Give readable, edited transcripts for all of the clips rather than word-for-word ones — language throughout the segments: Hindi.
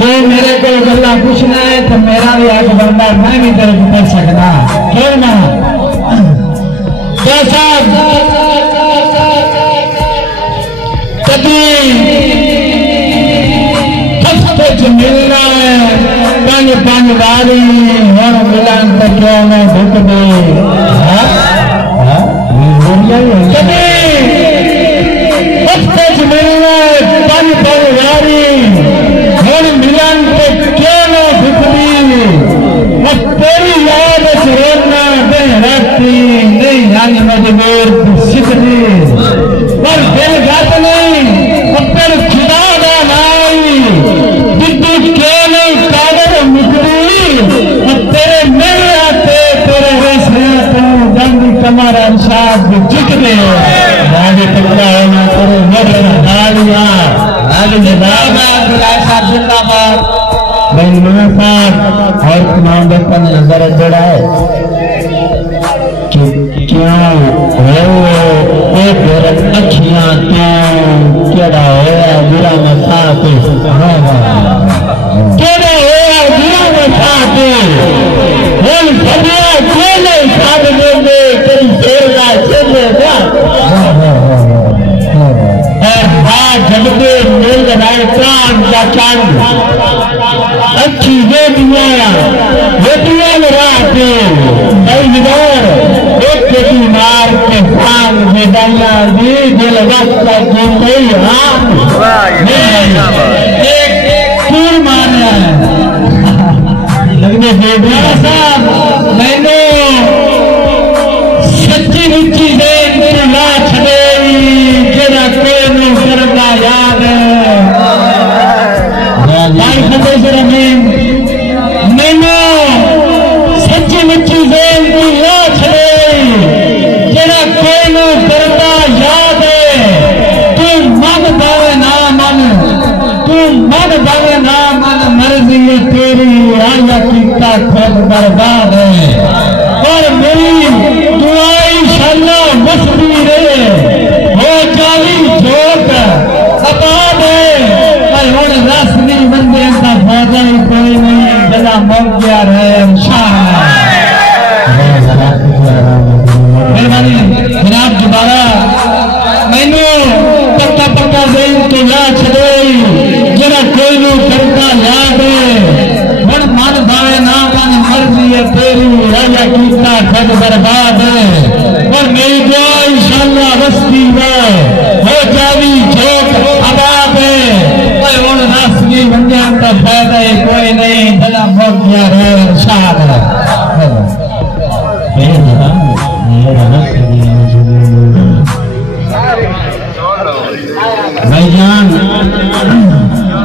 जो मेरे को गल्ला पूछना है तो मेरा भी हक बनता, मैं भी तेरे को कर सकता क्यों ना। कभी मिलना है पानी वाली और मिलन तो क्यों मैं ढुक दे। कभी मिलना पानी वाली और मिलन तो क्यों ना ढुक दी। तेरी याद रोना बेहती नहीं यानी मजबूर सिकनी पर दिल घात नहीं पर खुदा दा नाई बिद्दू क्यों नहीं कागर मुकरी। तेरे मेरे आते तेरे वैसे तो जंगी कमारा अंशाद झुक दे राजे टुकड़ा होना तेरे मेरे दालिया आज जिंदाबाद साहब जिंदाबाद। भाई साहब और तमाम बच्चों ने नजर जोड़ा है कि क्यों हो अखियां तो केड़ा होया बुरा मसा तो केड़ा होया बुरा मसा तो हम सदिया कोले साध देंगे तेरी सेवा चलेगा। और आज जब दे मिल रहा चांद का चांद अच्छी बेटियां राते एक खेती मार के साथ बेटाइया दी दिल वक्त एक सूर मारा लगने बेटिया साहब मैंने सच्ची रुचि दे ला छे जेड़ा कोई नो करना याद है मैंने सच्ची मुच्ची देन की याद है जेड़ा कोई नो करता याद है। तू मन भावे ना मन मर्जी है तेरी आया कीता खुद बर्बाद है। और मेरी दुआ इंशाअल्लाह मस्ती रे हो जावी जोत आबाद है। और रस नहीं बंदे का फायदा ही कोई नहीं गला मर गया रहे मेहरबानी जनाब दोबारा मैनू पक्का देन तो ला छे जरा कोई नो करता याद है। मन भावे ना मन मर्जी है तेरी राजा कीता खुद बर्बाद है। और मेरी दुआ इंशाअल्लाह बस्ती में हो जावी जोत आबाद है। रासगी बंदे का फायदा ही कोई नहीं गला मर गया रहे शाद है। भाईजान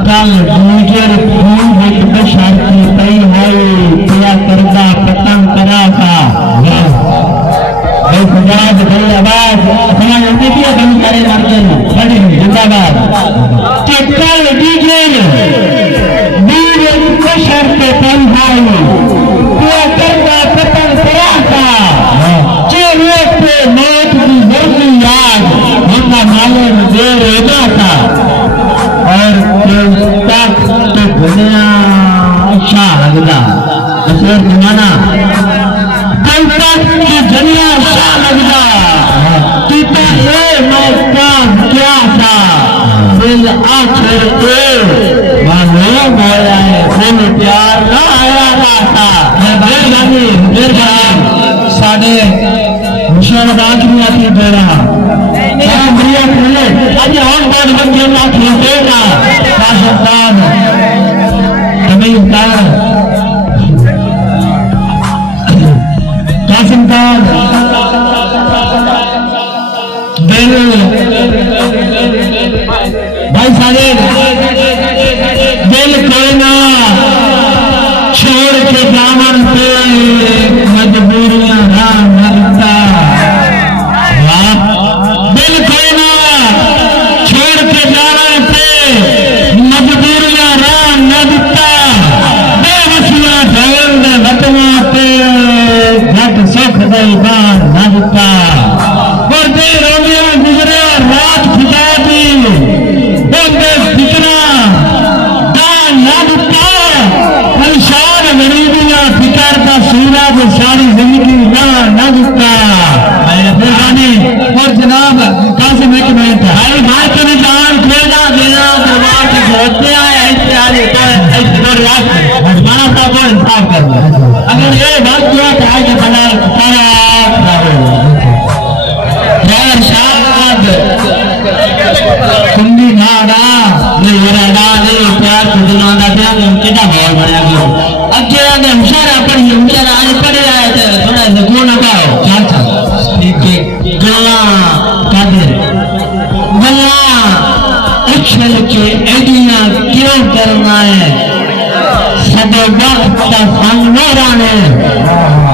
कल दूसर फूल शादी तई है क्या करदा पतंग करा था गुजरात बड़ी आवाज अपना जल्दी किया बंद करे मरते बड़ी जिंदाबाद। कल डीजे शहर पे तई है क्या करदा पतंग करा था चेहरे पे मौत की जल्दी याद हमका मालूम दे रहना था। और दुनिया अच्छा लगता असर जमाना कल तक की दुनिया अच्छा लगता कितना क्या था दिल आखिर पे मालूम आया है दिल प्यार ना आया था। मेहरबानी साढ़े मुशावदात नहीं आती दे रहा आज और बाद बंदे आखिर देगा काशिफदान जमीन कासिम खान भाई साहेब दिल कोई ना छोड़ के दामन पे मजबूरियां राम लगता। दिल कोई ना छोड़ के दामन पे मजबूरियां राम लगता। बेवसिया ढोल वतवा पे घट सुख दई बार लगता। मिल के एडिया क्यों करना है सदे वक्त का संग न रहने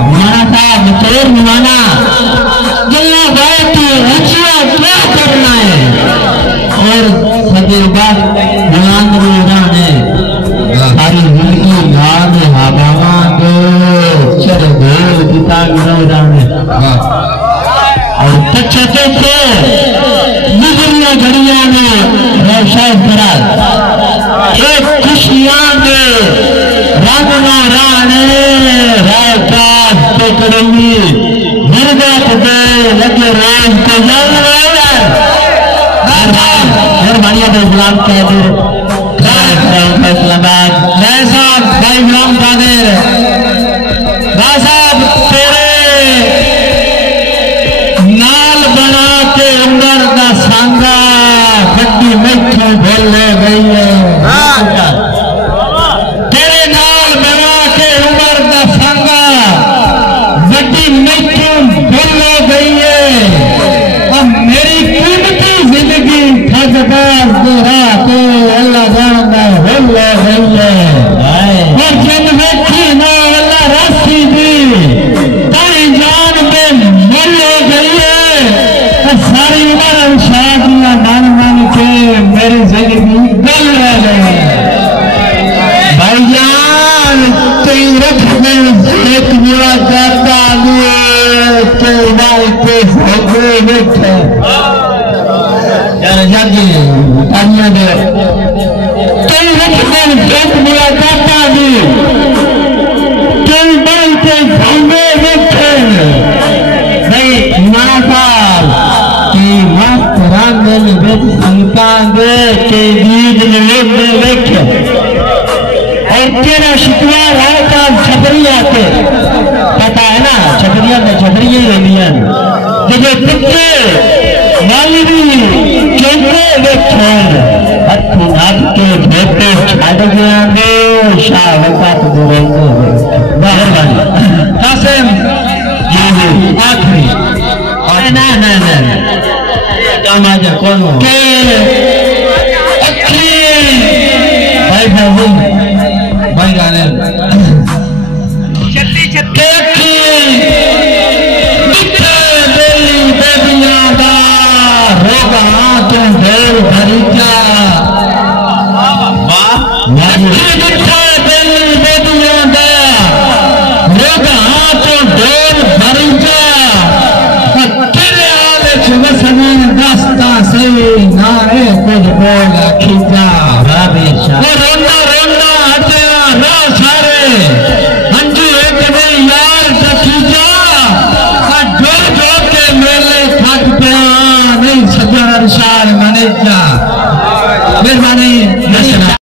माना साहब चोर माना दुनिया गए तो ऊंचिया क्या करना है और सदे वक्त बुलंद रहने सारी जिंदगी याद हवावा को चर भेल पिता न रहने और तछते से गुजरिया घड़िया में व्यवसाय करा एक खुशियां दे रंग ना राणे रायकाज पे करेंगी निर्गत दे लगे रोज को जल मेहरबानी है गुलाम कादिर फैसलाबाद मैं साहब भाई गुलाम कादिर भाई साहब तेरे नाल बना के अंदर का सांगा गड्डी मैथों भूल ले गई है तेरे नाल बना के उमर का सांगा गड्डी मैथों भूल ले गई है अब मेरी कीमती जिंदगी ठगबाज दोहरा के अल्लाह जानता भूल ले गई है और जिन बैठी ना अल्लाह राशि दी तारी जान में मर गई है सारी उम्र शादियां मान के मेरी जिंदगी गल रह गई भाईजान तेरी रख में एक बुरा जाता के बाल पे होगे बैठे यार जाके तानिया दे तेरी रख में एक बुरा जाता तेरी बाल पे होगे बैठे नहीं नासाल की मस्त रंग में बेच संकांगे के बीज में बैठे और तेरा शिकवा रहता छपरिया के पता है ना छपरिया में छपरिया रहिया जब कुत्ते मालवी केंद्रे बैठे हत्थों नाथ के भेटे छाड़ गया ने शाह वक़्त गुरेंगे मेहरबानी कासिम जी आखिरी ना ना ना काम आ जा कौन हो के अखी भाई भाई गाने छत्ती छत्ती अखी मिठे बेली बेबियां दा रोगा हाथों ढेर भरी जा वाह मिठे बेली बेबियां दा रोगा हाथों ढेर भरी जा समान दास्ता से नारे कुछ बोल खींचा रोना रोना हटिया रा सारे हंजू एक में यार खींचा जो जो के मेले थक पिया नहीं सजन अरशार मने जा मेहरबानी